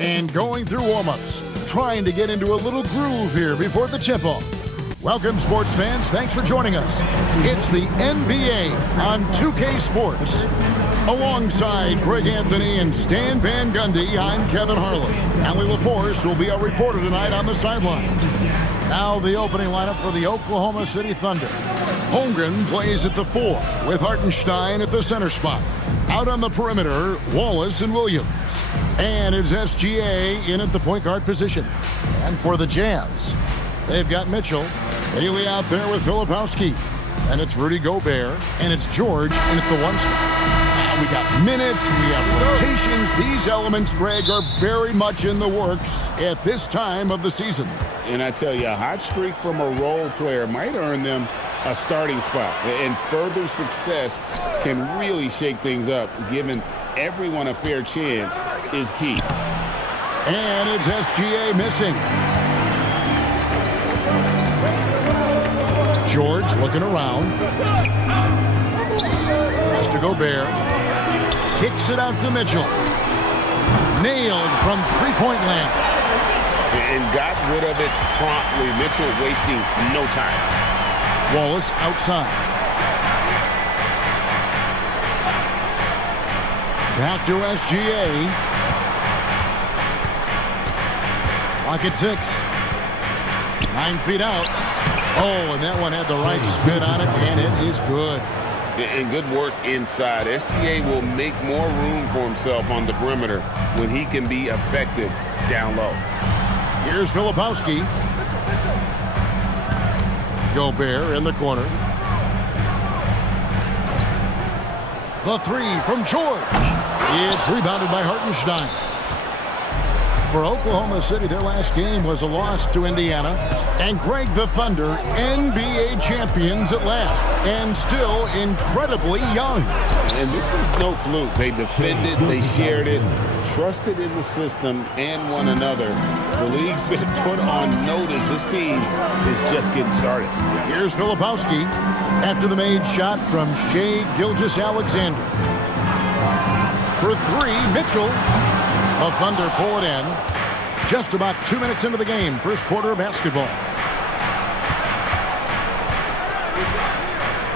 and going through warm-ups, trying to get into a little groove here before the tip-off. Welcome, sports fans. Thanks for joining us. It's the NBA on 2K Sports. Alongside Greg Anthony and Stan Van Gundy, I'm Kevin Harlan. Allie LaForce will be our reporter tonight on the sideline. Now the opening lineup for the Oklahoma City Thunder. Holmgren plays at the 4 with Hartenstein at the center spot. Out on the perimeter, Wallace and Williams. And it's SGA in at the point guard position. And for the Jazz, they've got Mitchell. Haley out there with Filipowski. And it's Rudy Gobert. And it's George in at the 1 spot. We got minutes, we have rotations. These elements, Greg, are very much in the works at this time of the season. And I tell you, a hot streak from a role player might earn them a starting spot. And further success can really shake things up. Giving everyone a fair chance is key. And it's SGA missing. George looking around. Has to Gobert. Kicks it out to Mitchell. Nailed from three-point land. And got rid of it promptly. Mitchell wasting no time. Wallace outside. Back to SGA. Lock at 6. 9 feet out. Oh, and that one had the right spin on it, and it is good. And good work inside. SGA will make more room for himself on the perimeter when he can be effective down low. Here's Filipowski. Gobert in the corner. The 3 from George. It's rebounded by Hartenstein. For Oklahoma City, their last game was a loss to Indiana. And Greg, the Thunder, NBA champions at last, and still incredibly young. And this is no fluke. They defended, they shared it, trusted in the system and one another. The league's been put on notice. This team is just getting started. Here's Filipowski after the made shot from Shai Gilgeous-Alexander. For 3, Mitchell. The Thunder pull it in. Just about 2 minutes into the game, first quarter of basketball.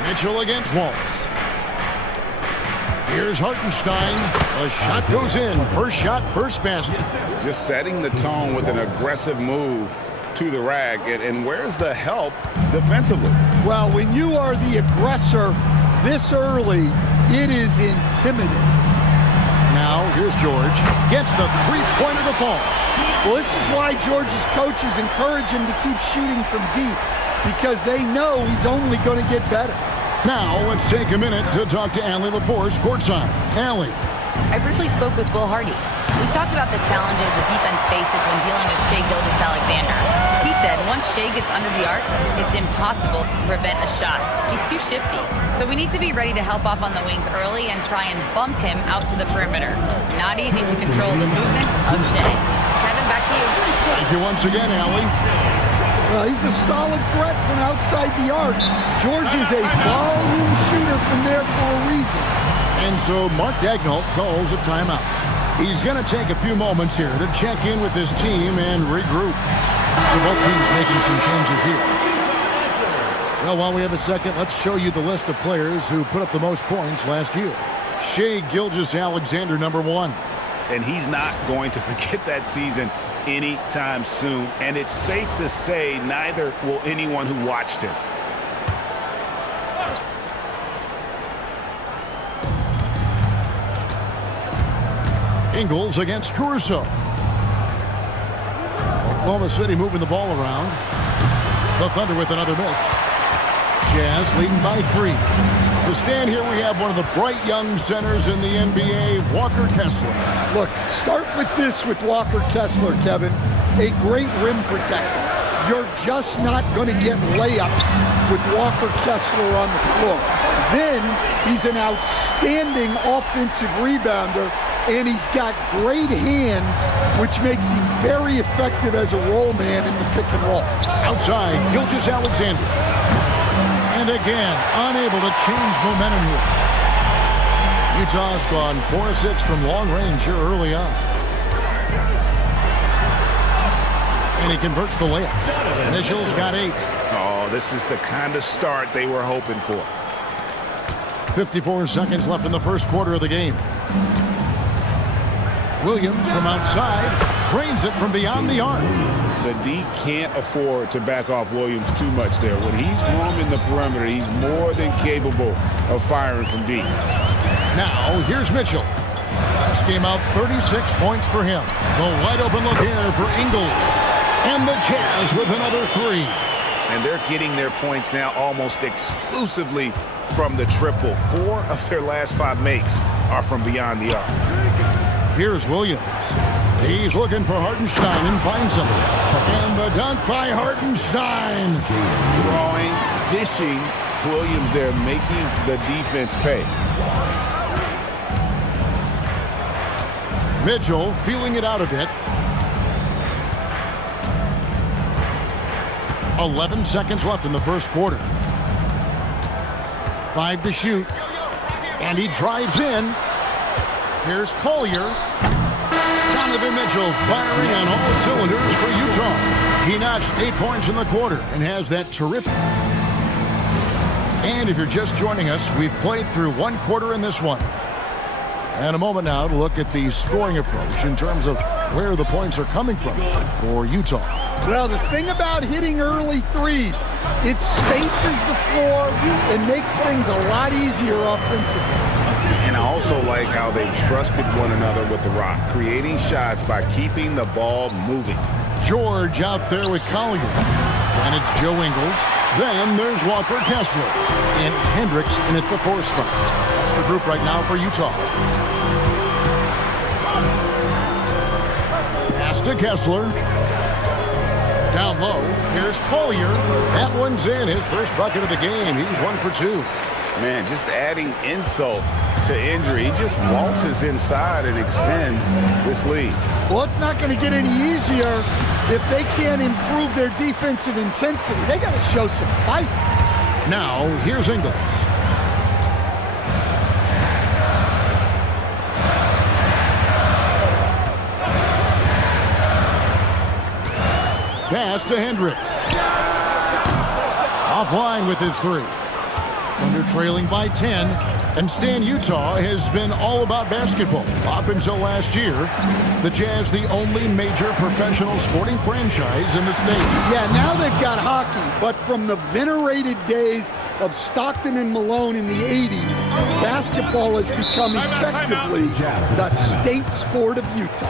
Mitchell against Wallace. Here's Hartenstein. The shot goes in. First shot, first basket. Just setting the tone with an aggressive move to the rack. And where's the help defensively? Well, when you are the aggressor this early, it is intimidating. Now, here's George. Gets the three-pointer to fall. Well, this is why George's coaches encourage him to keep shooting from deep, because they know he's only going to get better. Now, let's take a minute to talk to Allie LaForce courtside. Allie. I briefly spoke with Will Hardy. We talked about the challenges the defense faces when dealing with Shai Gilgeous-Alexander. He said once Shai gets under the arc, it's impossible to prevent a shot. He's too shifty. So we need to be ready to help off on the wings early and try and bump him out to the perimeter. Not easy to control the movements of Shai. Kevin, back to you. Thank you once again, Allie. Well, he's a solid threat from outside the arc. George is a volume shooter from there for a reason. And so Mark Daigneault calls a timeout. He's going to take a few moments here to check in with his team and regroup. So both teams making some changes here. Well, while we have a second, let's show you the list of players who put up the most points last year. Shai Gilgeous-Alexander, number 1. And he's not going to forget that season anytime soon. And it's safe to say neither will anyone who watched him. Ingles against Caruso. Oklahoma City moving the ball around. The Thunder with another miss. Jazz leading by 3. To stand here, we have one of the bright young centers in the NBA, Walker Kessler. Look, start with this with Walker Kessler, Kevin. A great rim protector. You're just not going to get layups with Walker Kessler on the floor. Then he's an outstanding offensive rebounder, and he's got great hands, which makes him very effective as a roll man in the pick and roll. Outside, Gilgeous-Alexander. And again, unable to change momentum here. Utah's gone 4-6 from long range here early on. And he converts the layup. Mitchell's got 8. Oh, this is the kind of start they were hoping for. 54 seconds left in the first quarter of the game. Williams from outside drains it from beyond the arc. The D can't afford to back off Williams too much there. When he's roaming the perimeter, he's more than capable of firing from deep. Now, here's Mitchell. Last game out, 36 points for him. The wide open look here for Ingles. And the Jazz with another 3. And they're getting their points now almost exclusively from the triple. 4 of their last 5 makes are from beyond the arc. Here's Williams. He's looking for Hartenstein and finds him. And the dunk by Hartenstein. Drawing, dishing, Williams there making the defense pay. Mitchell feeling it out a bit. 11 seconds left in the first quarter. 5 to shoot. And he drives in. Here's Collier. Donovan Mitchell firing on all cylinders for Utah. He notched 8 points in the quarter and has that terrific. And if you're just joining us, we've played through 1 quarter in this one. And a moment now to look at the scoring approach in terms of where the points are coming from for Utah. Well, the thing about hitting early threes, it spaces the floor and makes things a lot easier offensively. And I also like how they've trusted one another with the rock, creating shots by keeping the ball moving. George out there with Collier. And it's Joe Ingles. Then there's Walker Kessler. And Hendricks in at the 4 spot. That's the group right now for Utah. Pass to Kessler. Down low, here's Collier. That one's in, his first bucket of the game. He's 1 for 2. Man, just adding insult to injury. He just waltzes inside and extends this lead. Well, it's not going to get any easier if they can't improve their defensive intensity. They got to show some fight. Now, here's Ingles. Pass to Hendricks. Offline with his 3. Under trailing by 10. And Stan, Utah has been all about basketball up until last year. The Jazz, the only major professional sporting franchise in the state. Yeah, now they've got hockey, but from the venerated days of Stockton and Malone in the 80s, basketball has become effectively the state sport of Utah.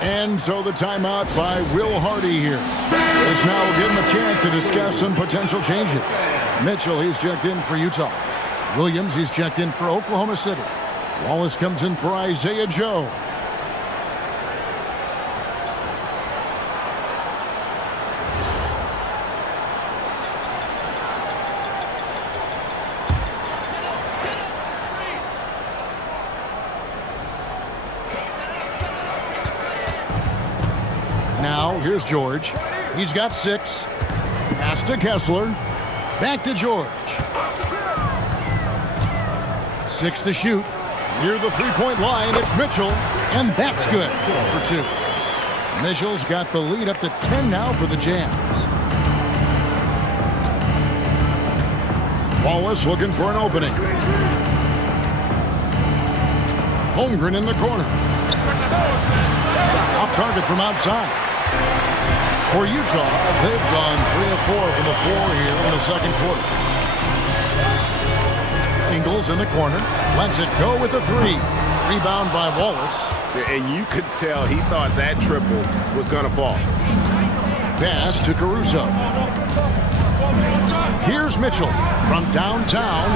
And so the timeout by Will Hardy here. As now we'll give him a chance to discuss some potential changes. Mitchell, he's checked in for Utah. Williams, he's checked in for Oklahoma City. Wallace comes in for Isaiah Joe. Now, here's George. He's got 6. Pass to Kessler. Back to George. 6 to shoot. Near the 3-point line, it's Mitchell. And that's good for 2. Mitchell's got the lead up to 10 now for the Jazz. Wallace looking for an opening. Holmgren in the corner. Off target from outside. For Utah, they've gone 3 of 4 from the floor here in the second quarter. Ingles in the corner, lets it go with a 3. Rebound by Wallace. And you could tell he thought that triple was going to fall. Pass to Caruso. Here's Mitchell from downtown.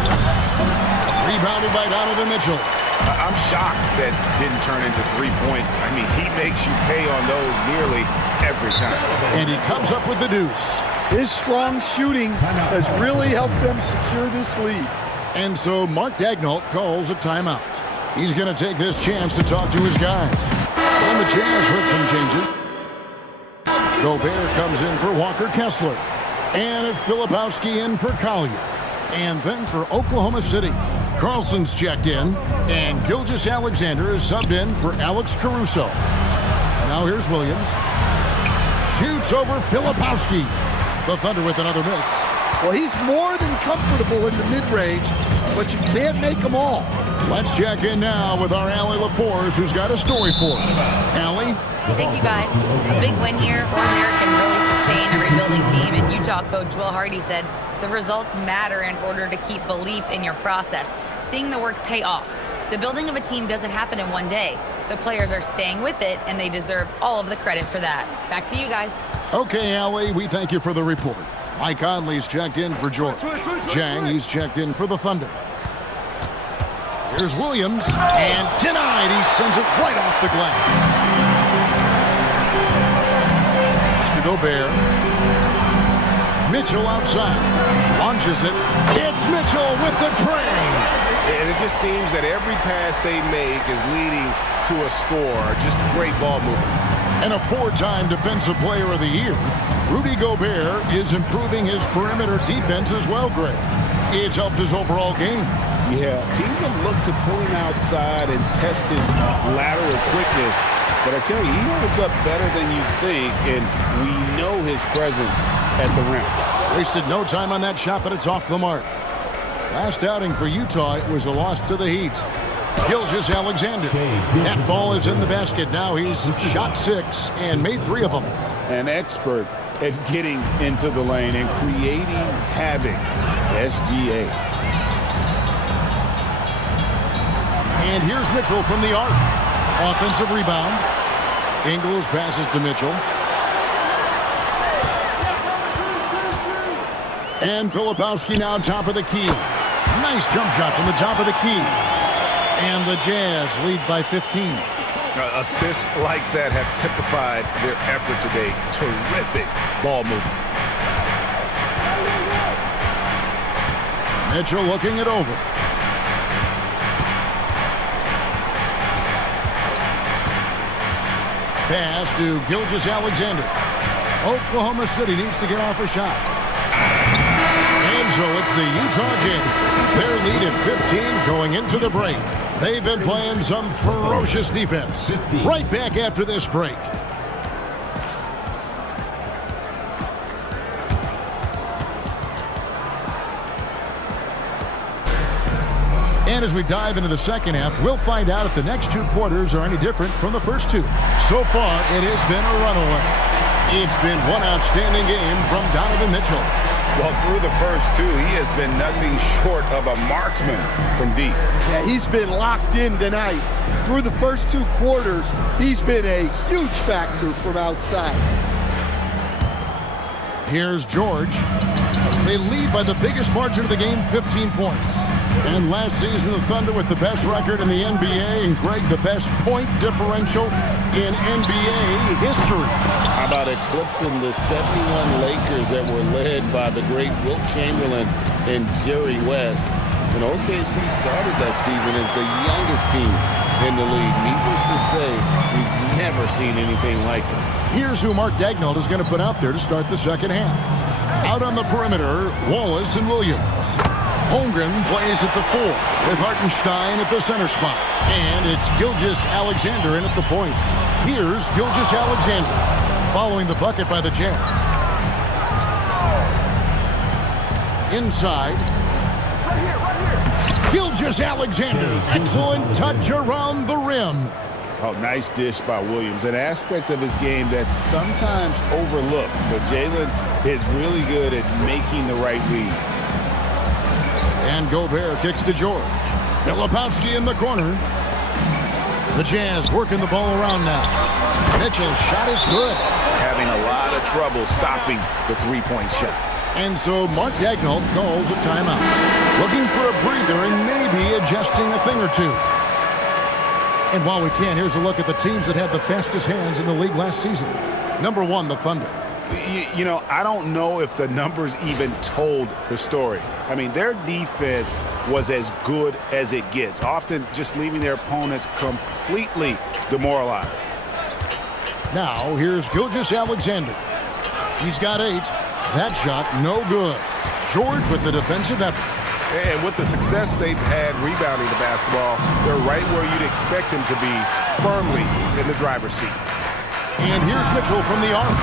Rebounded by Donovan Mitchell. I'm shocked that didn't turn into 3 points. I mean, he makes you pay on those nearly every time. And he comes up with the deuce. His strong shooting has really helped them secure this lead. And so Mark Daigneault calls a timeout. He's going to take this chance to talk to his guys. And the Jazz with some changes. Gobert comes in for Walker Kessler. And it's Filipowski in for Collier. And then for Oklahoma City, Carlson's checked in. And Gilgeous-Alexander is subbed in for Alex Caruso. Now here's Williams. Shoots over Filipowski. The Thunder with another miss. Well, he's more than comfortable in the mid-range, but you can't make them all. Let's check in now with our Allie LaForce, who's got a story for us. Allie? Thank you, guys. A big win here. Fort Lear can really sustain a rebuilding team, and Utah coach Will Hardy said the results matter in order to keep belief in your process, seeing the work pay off. The building of a team doesn't happen in one day. The players are staying with it, and they deserve all of the credit for that. Back to you guys. Okay, Allie, we thank you for the report. Mike Conley's checked in for George. Jang, he's checked in for the Thunder. Here's Williams, and denied. He sends it right off the glass. Mr. Gobert. Mitchell outside. Launches it. It's Mitchell with the train. And it just seems that every pass they make is leading to a score. Just great ball movement. And a four-time Defensive Player of the Year, Rudy Gobert is improving his perimeter defense as well, Greg. It's helped his overall game. Yeah, teams will look to pull him outside and test his lateral quickness. But I tell you, he holds up better than you think, and we know his presence at the rim. Wasted no time on that shot, but it's off the mark. Last outing for Utah, it was a loss to the Heat. Gilgeous-Alexander. That ball is in the basket. Now he's shot 6 and made 3 of them. An expert at getting into the lane and creating havoc. SGA. And here's Mitchell from the arc. Offensive rebound. Ingles passes to Mitchell. And Filipowski now top of the key. Nice jump shot from the top of the key. And the Jazz lead by 15. Assists like that have typified their effort today. Terrific ball movement. Mitchell looking it over. Pass to Gilgeous-Alexander. Oklahoma City needs to get off a shot. And so it's the Utah Jazz. Their lead at 15 going into the break. They've been playing some ferocious defense. Right back after this break. And as we dive into the second half, we'll find out if the next 2 quarters are any different from the first 2. So far, it has been a runaway. It's been one outstanding game from Donovan Mitchell. Well, through the first 2, he has been nothing short of a marksman from deep. Yeah, he's been locked in tonight. Through the first 2 quarters, he's been a huge factor from outside. Here's George. They lead by the biggest margin of the game, 15 points. And last season, the Thunder with the best record in the NBA, and Greg, the best point differential in NBA history. How about eclipsing the 71 Lakers that were led by the great Wilt Chamberlain and Jerry West? And OKC started that season as the youngest team in the league. Needless to say, we've never seen anything like it. Here's who Mark Daigneault is going to put out there to start the second half. Out on the perimeter, Wallace and Williams. Holmgren plays at the 4th with Hartenstein at the center spot. And it's Gilgeous-Alexander in at the point. Here's Gilgeous-Alexander following the bucket by the Jazz. Inside. Gilgeous-Alexander. Excellent touch around the rim. Oh, nice dish by Williams. An aspect of his game that's sometimes overlooked. But Jalen is really good at making the right read. And Gobert kicks to George. Filipowski in the corner. The Jazz working the ball around now. Mitchell's shot is good. Having a lot of trouble stopping the three-point shot. And so Mark Daigneault calls a timeout. Looking for a breather and maybe adjusting a thing or 2. And while we can, here's a look at the teams that had the fastest hands in the league last season. Number 1, the Thunder. You know, I don't know if the numbers even told the story. I mean, their defense was as good as it gets, often just leaving their opponents completely demoralized. Now, here's Gilgeous-Alexander. He's got 8. That shot, no good. George with the defensive effort. And with the success they've had rebounding the basketball, they're right where you'd expect them to be, firmly in the driver's seat. And here's Mitchell from the arc.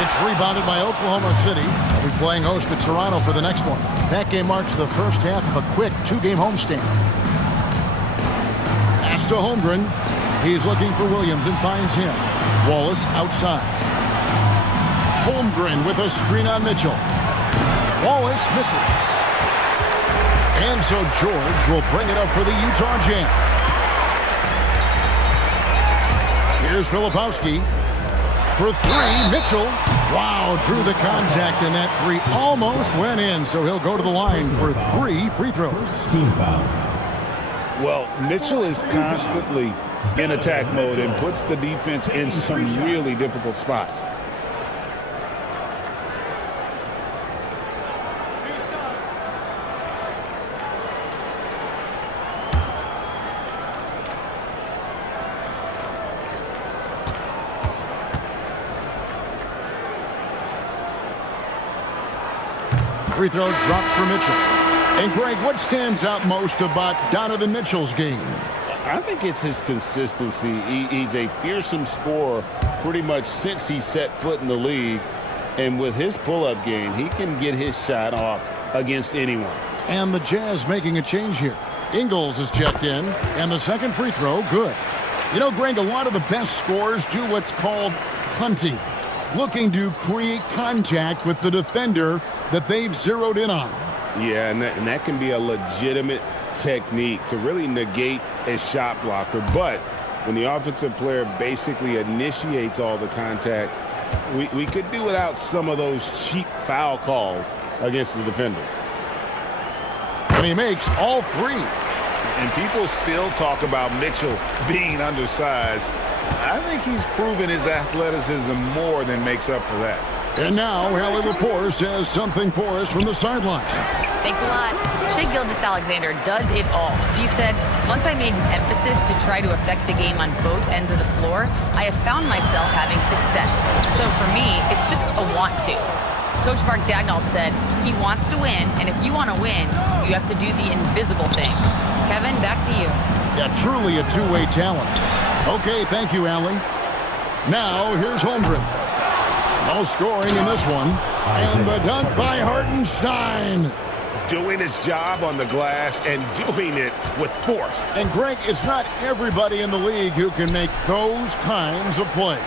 It's rebounded by Oklahoma City. They'll be playing host to Toronto for the next one. That game marks the first half of a quick two-game homestand. Pass to Holmgren. He's looking for Williams and finds him. Wallace outside. Holmgren with a screen on Mitchell. Wallace misses. And so George will bring it up for the Utah Jazz. Here's Filipowski. For three, Mitchell. Wow, drew the contact, and that three almost went in, so he'll go to the line for 3 free throws. Team foul. Well, Mitchell is constantly in attack mode and puts the defense in some really difficult spots. Free throw drops for Mitchell. And Greg, what stands out most about Donovan Mitchell's game? I think it's his consistency. He's a fearsome scorer pretty much since he set foot in the league. And with his pull-up game, he can get his shot off against anyone. And the Jazz making a change here. Ingles is checked in, and the second free throw, good. You know, Greg, a lot of the best scorers do what's called punting, looking to create contact with the defender that they've zeroed in on. Yeah, and that can be a legitimate technique to really negate a shot blocker. But when the offensive player basically initiates all the contact, we could do without some of those cheap foul calls against the defenders. And he makes all three. And people still talk about Mitchell being undersized. I think he's proven his athleticism more than makes up for that. And now, Hallie LaForce has something for us from the sideline. Thanks a lot. Shai Gilgeous-Alexander does it all. He said, once I made an emphasis to try to affect the game on both ends of the floor, I have found myself having success. So for me, it's just a want to. Coach Mark Daigneault said, he wants to win, and if you want to win, you have to do the invisible things. Kevin, back to you. Yeah, truly a two-way talent. Okay, thank you, Allie. Now, here's Holmgren. No scoring in this one. And the dunk by Hartenstein. Doing his job on the glass and doing it with force. And Greg, it's not everybody in the league who can make those kinds of plays.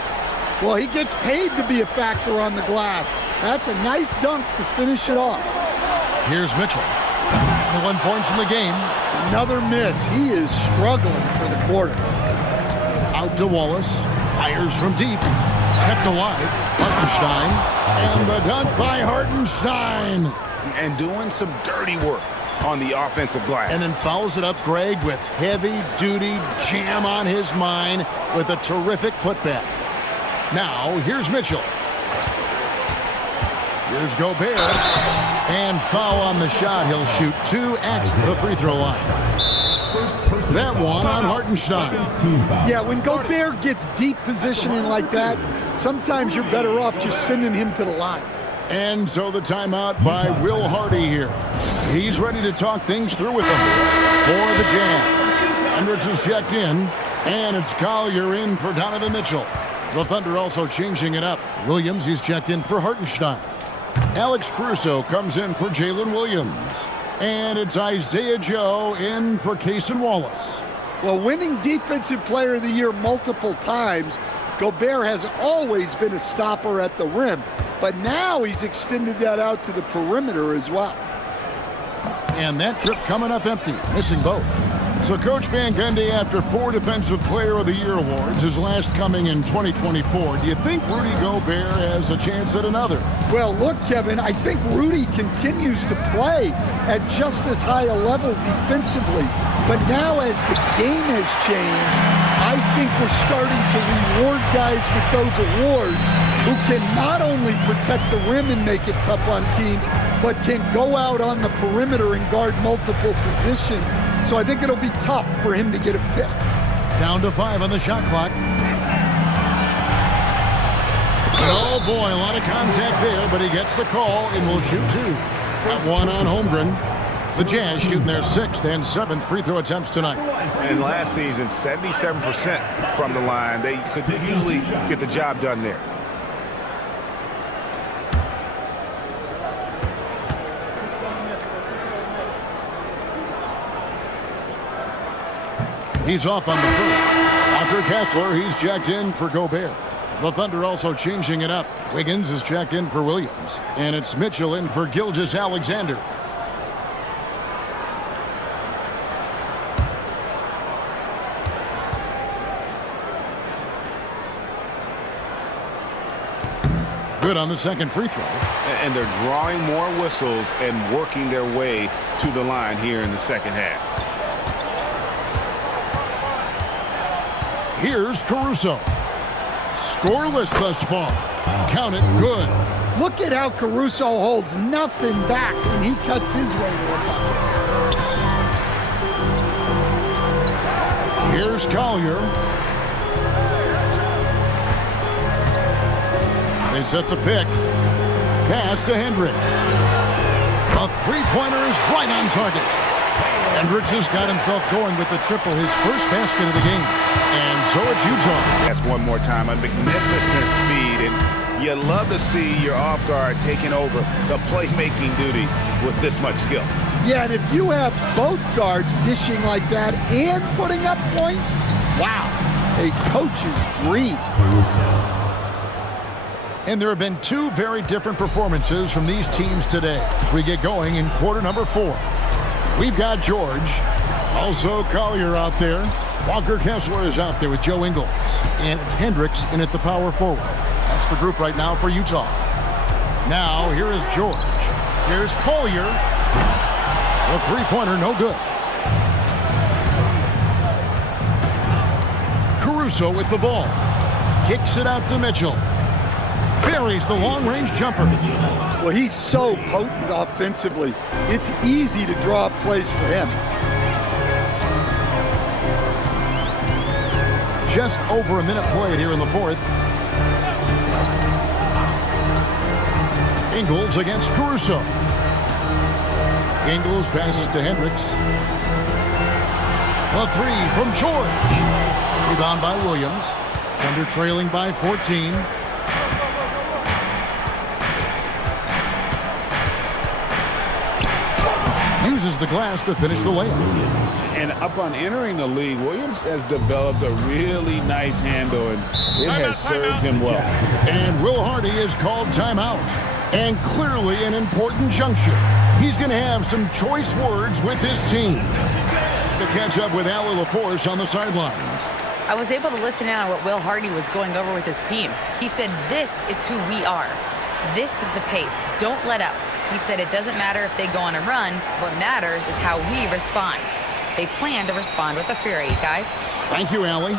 Well, he gets paid to be a factor on the glass. That's a nice dunk to finish it off. Here's Mitchell. 1 points in the game. Another miss. He is struggling for the quarter. Out to Wallace. Fires from deep. Kept alive. Hartenstein. And the dunk by Hartenstein. And doing some dirty work on the offensive glass. And then fouls it up, Greg, with heavy-duty jam on his mind with a terrific putback. Now, here's Mitchell. Here's Gobert. And foul on the shot. He'll shoot 2 at the free throw line. That one on Hartenstein. Yeah, when Gobert gets deep positioning like that, sometimes you're better off just sending him to the line. And so the timeout by Will Hardy here. He's ready to talk things through with them for the Jazz. Hendricks is checked in, and it's Collier in for Donovan Mitchell. The Thunder also changing it up. Williams, he's checked in for Hartenstein. Alex Caruso comes in for Jalen Williams. And it's Isaiah Joe in for Cason Wallace. Well, winning Defensive Player of the Year multiple times, Gobert has always been a stopper at the rim. But now he's extended that out to the perimeter as well. And that trip coming up empty, missing both. So Coach Van Gundy, after 4 Defensive Player of the Year awards, his last coming in 2024, do you think Rudy Gobert has a chance at another? Well, look, Kevin, I think Rudy continues to play at just as high a level defensively. But now as the game has changed, I think we're starting to reward guys with those awards who can not only protect the rim and make it tough on teams, but can go out on the perimeter and guard multiple positions. So I think it'll be tough for him to get a fit. Down to 5 on the shot clock. And oh boy, a lot of contact there, but he gets the call and will shoot 2. Got one on Holmgren. The Jazz shooting their 6th and 7th free throw attempts tonight. And last season, 77% from the line. They could usually get the job done there. He's off on the first. Walker Kessler, he's checked in for Gobert. The Thunder also changing it up. Wiggins is checked in for Williams. And it's Mitchell in for Gilgeous-Alexander. Good on the second free throw. And they're drawing more whistles and working their way to the line here in the second half. Here's Caruso. Scoreless thus far. Count it good. Look at how Caruso holds nothing back when he cuts his way to the bucket. Here's Collier. They set the pick. Pass to Hendricks. A three-pointer is right on target. Hendricks has got himself going with the triple, his first basket of the game. And so it's Utah. That's one more time. A magnificent feed. And you love to see your off guard taking over the playmaking duties with this much skill. Yeah, and if you have both guards dishing like that and putting up points, wow, a coach's dream. And there have been two very different performances from these teams today as we get going in quarter number 4. We've got George, also Collier out there. Walker Kessler is out there with Joe Ingles. And it's Hendricks in at the power forward. That's the group right now for Utah. Now, here is George. Here's Collier. The three-pointer, no good. Caruso with the ball. Kicks it out to Mitchell. Buries the long-range jumper. Well, he's so potent offensively. It's easy to draw up plays for him. Just over a minute played here in the fourth. Ingles against Caruso. Ingles passes to Hendricks. A three from George. Rebound by Williams. Thunder trailing by 14. Uses the glass to finish the layup. And upon entering the league, Williams has developed a really nice handle, and it has served him well. And Will Hardy is called timeout. And clearly an important juncture. He's going to have some choice words with his team. To catch up with Allie LaForce on the sidelines. I was able to listen in on what Will Hardy was going over with his team. He said, this is who we are. This is the pace. Don't let up. He said it doesn't matter if they go on a run. What matters is how we respond. They plan to respond with a fury, guys. Thank you, Allie.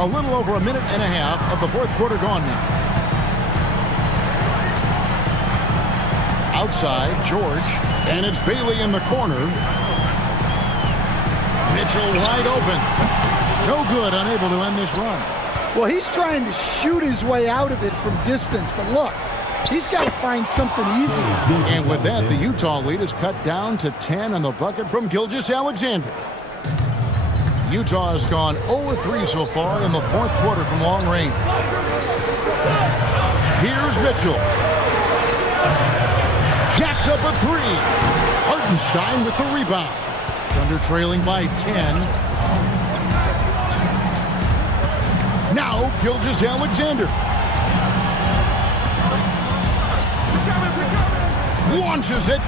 A little over a minute and a half of the fourth quarter gone now. Outside, George. And it's Bailey in the corner. Mitchell wide open. No good, unable to end this run. Well, he's trying to shoot his way out of it from distance, but look, he's got to find something easier. And with that, the Utah lead is cut down to 10 on the bucket from Gilgeous-Alexander. Utah has gone 0-3 so far in the fourth quarter from long range. Here's Mitchell. Jacks up a three. Hartenstein with the rebound. Thunder trailing by 10. Now, Gilgeous-Alexander. Launches it.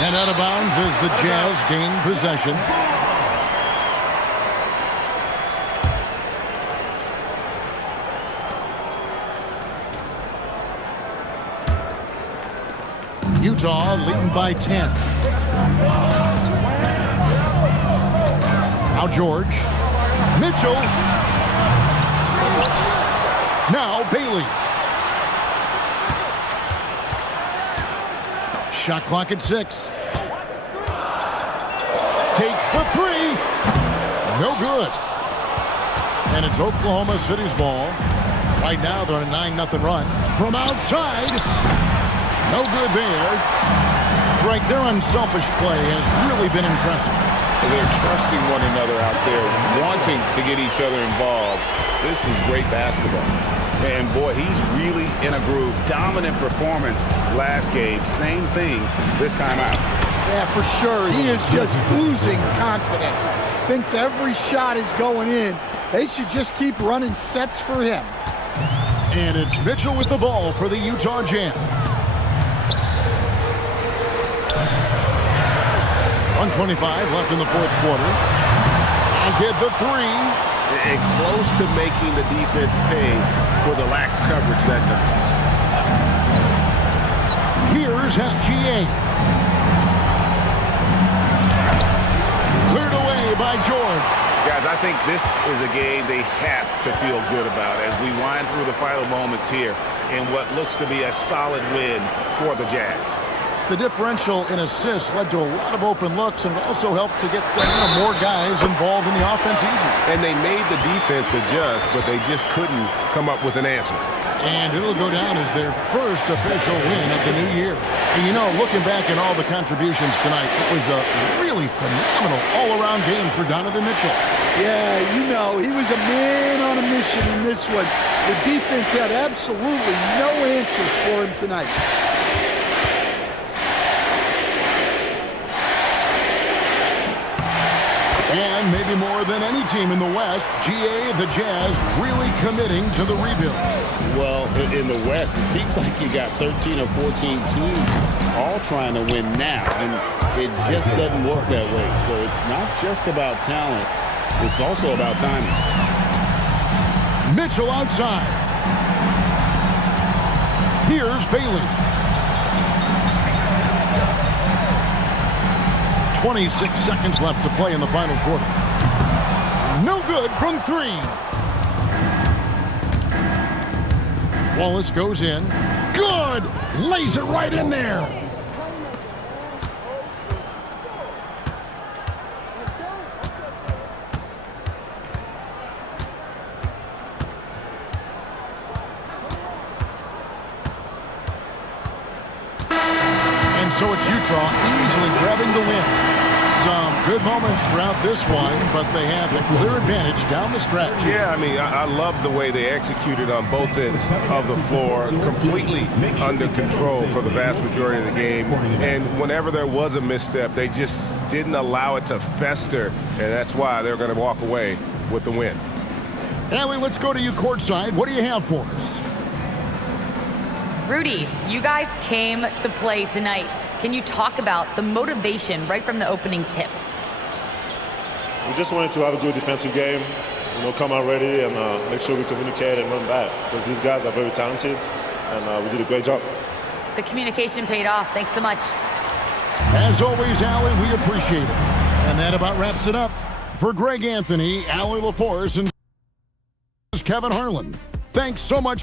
And out of bounds as the Jazz gain possession. Utah leading by 10. Now George. Mitchell. Now Bailey. Shot clock at 6. Takes the three. No good. And it's Oklahoma City's ball. Right now they're on a 9-0 run. From outside. No good there. Greg, their unselfish play has really been impressive. They're trusting one another out there, wanting to get each other involved. This is great basketball. And boy, he's really in a groove. Dominant performance last game. Same thing this time out. Yeah, for sure. He is just oozing confidence. Thinks every shot is going in. They should just keep running sets for him. And it's Mitchell with the ball for the Utah Jazz. 1:25 left in the fourth quarter. And did the three. And close to making the defense pay for the lax coverage that time. Here's SGA. Cleared away by George. Guys, I think this is a game they have to feel good about as we wind through the final moments here in what looks to be a solid win for the Jazz. The differential in assists led to a lot of open looks, and it also helped to get more guys involved in the offense easy. And they made the defense adjust, but they just couldn't come up with an answer. And it'll go down as their first official win of the new year. And looking back at all the contributions tonight, it was a really phenomenal all-around game for Donovan Mitchell. Yeah, he was a man on a mission in this one. The defense had absolutely no answers for him tonight. And maybe more than any team in the West, GA, the Jazz, really committing to the rebuild. Well, in the West, it seems like you got 13 or 14 teams all trying to win now, and it just doesn't work that way. So it's not just about talent, it's also about timing. Mitchell outside. Here's Bailey. 26 seconds left to play in the final quarter. No good from three. Wallace goes in. Good! Lays it right in there. And so it's Utah easily grabbing the win. Some good moments throughout this one, but they have a clear advantage down the stretch. Yeah, I love the way they executed on both ends of the floor, completely under control for the vast majority of the game. And whenever there was a misstep, they just didn't allow it to fester, and that's why they're going to walk away with the win. Allie, let's go to you courtside. What do you have for us? Rudy, you guys came to play tonight. Can you talk about the motivation right from the opening tip? We just wanted to have a good defensive game, come out ready and make sure we communicate and run back because these guys are very talented and we did a great job. The communication paid off. Thanks so much. As always, Allie, we appreciate it. And that about wraps it up. For Greg Anthony, Allie LaForce, and Kevin Harlan, thanks so much for